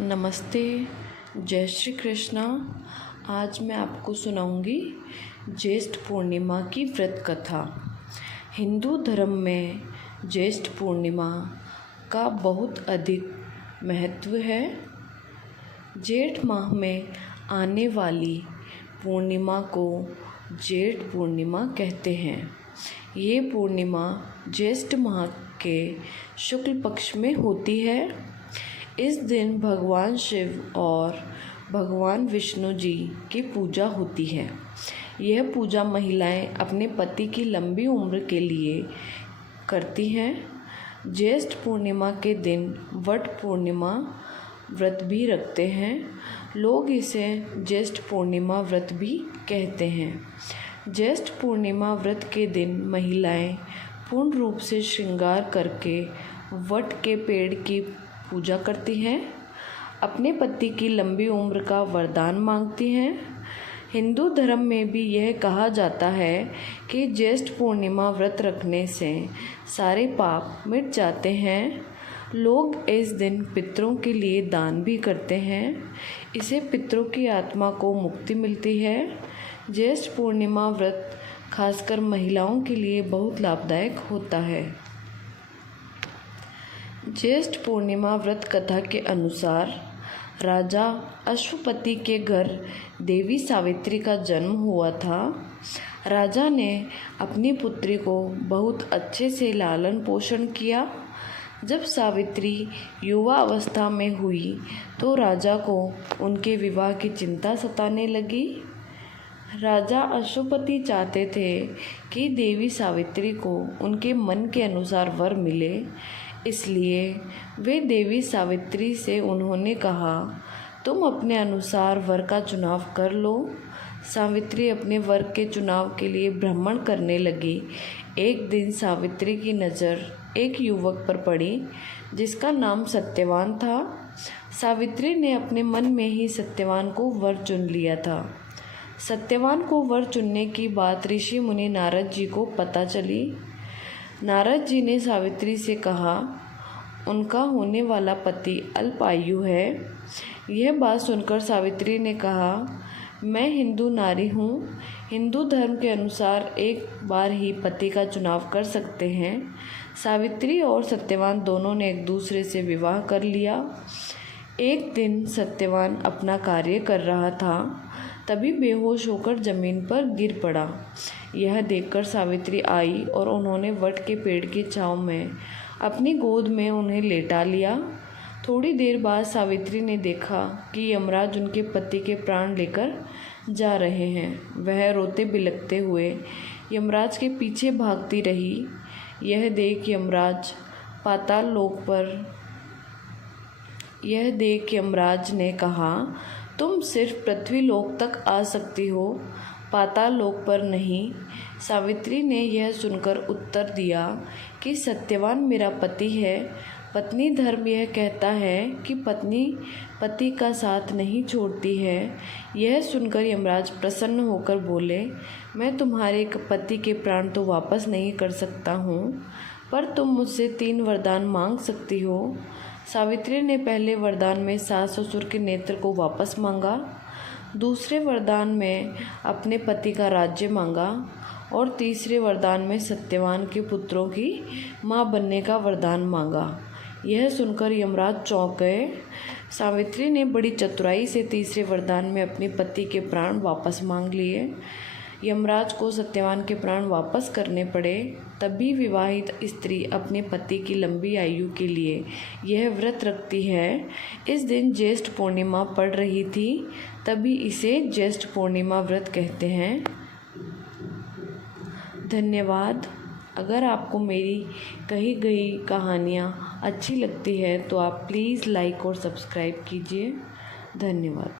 नमस्ते, जय श्री कृष्णा। आज मैं आपको सुनाऊंगी ज्येष्ठ पूर्णिमा की व्रत कथा। हिंदू धर्म में ज्येष्ठ पूर्णिमा का बहुत अधिक महत्व है। जेठ माह में आने वाली पूर्णिमा को जेठ पूर्णिमा कहते हैं। ये पूर्णिमा ज्येष्ठ माह के शुक्ल पक्ष में होती है। इस दिन भगवान शिव और भगवान विष्णु जी की पूजा होती है। यह पूजा महिलाएं अपने पति की लंबी उम्र के लिए करती हैं। ज्येष्ठ पूर्णिमा के दिन वट पूर्णिमा व्रत भी रखते हैं। लोग इसे ज्येष्ठ पूर्णिमा व्रत भी कहते हैं। ज्येष्ठ पूर्णिमा व्रत के दिन महिलाएं पूर्ण रूप से श्रृंगार करके वट के पेड़ की पूजा करती हैं, अपने पति की लंबी उम्र का वरदान मांगती हैं। हिंदू धर्म में भी यह कहा जाता है कि ज्येष्ठ पूर्णिमा व्रत रखने से सारे पाप मिट जाते हैं। लोग इस दिन पितरों के लिए दान भी करते हैं। इससे पितरों की आत्मा को मुक्ति मिलती है। ज्येष्ठ पूर्णिमा व्रत खासकर महिलाओं के लिए बहुत लाभदायक होता है। ज्येष्ठ पूर्णिमा व्रत कथा के अनुसार राजा अश्वपति के घर देवी सावित्री का जन्म हुआ था। राजा ने अपनी पुत्री को बहुत अच्छे से लालन पोषण किया। जब सावित्री युवा अवस्था में हुई तो राजा को उनके विवाह की चिंता सताने लगी। राजा अश्वपति चाहते थे कि देवी सावित्री को उनके मन के अनुसार वर मिले, इसलिए वे देवी सावित्री से उन्होंने कहा, तुम अपने अनुसार वर का चुनाव कर लो। सावित्री अपने वर के चुनाव के लिए भ्रमण करने लगी। एक दिन सावित्री की नज़र एक युवक पर पड़ी जिसका नाम सत्यवान था। सावित्री ने अपने मन में ही सत्यवान को वर चुन लिया था। सत्यवान को वर चुनने की बात ऋषि मुनि नारद जी को पता चली। नारद जी ने सावित्री से कहा, उनका होने वाला पति अल्पायु है। यह बात सुनकर सावित्री ने कहा, मैं हिंदू नारी हूँ। हिंदू धर्म के अनुसार एक बार ही पति का चुनाव कर सकते हैं। सावित्री और सत्यवान दोनों ने एक दूसरे से विवाह कर लिया। एक दिन सत्यवान अपना कार्य कर रहा था, तभी बेहोश होकर जमीन पर गिर पड़ा। यह देखकर सावित्री आई और उन्होंने वट के पेड़ की छांव में अपनी गोद में उन्हें लेटा लिया। थोड़ी देर बाद सावित्री ने देखा कि यमराज उनके पति के प्राण लेकर जा रहे हैं। वह रोते बिलखते हुए यमराज के पीछे भागती रही। यह देख यमराज ने कहा, तुम सिर्फ पृथ्वी लोक तक आ सकती हो, पाताल लोक पर नहीं। सावित्री ने यह सुनकर उत्तर दिया कि सत्यवान मेरा पति है। पत्नी धर्म यह कहता है कि पत्नी पति का साथ नहीं छोड़ती है। यह सुनकर यमराज प्रसन्न होकर बोले, मैं तुम्हारे पति के प्राण तो वापस नहीं कर सकता हूँ, पर तुम मुझसे 3 वरदान मांग सकती हो। सावित्री ने पहले वरदान में सास ससुर के नेत्र को वापस मांगा, दूसरे वरदान में अपने पति का राज्य मांगा और तीसरे वरदान में सत्यवान के पुत्रों की मां बनने का वरदान मांगा। यह सुनकर यमराज चौंक गए। सावित्री ने बड़ी चतुराई से तीसरे वरदान में अपने पति के प्राण वापस मांग लिए। यमराज को सत्यवान के प्राण वापस करने पड़े। तभी विवाहित स्त्री अपने पति की लंबी आयु के लिए यह व्रत रखती है। इस दिन ज्येष्ठ पूर्णिमा पड़ रही थी, तभी इसे ज्येष्ठ पूर्णिमा व्रत कहते हैं। धन्यवाद। अगर आपको मेरी कही गई कहानियाँ अच्छी लगती है तो आप प्लीज़ लाइक और सब्सक्राइब कीजिए। धन्यवाद।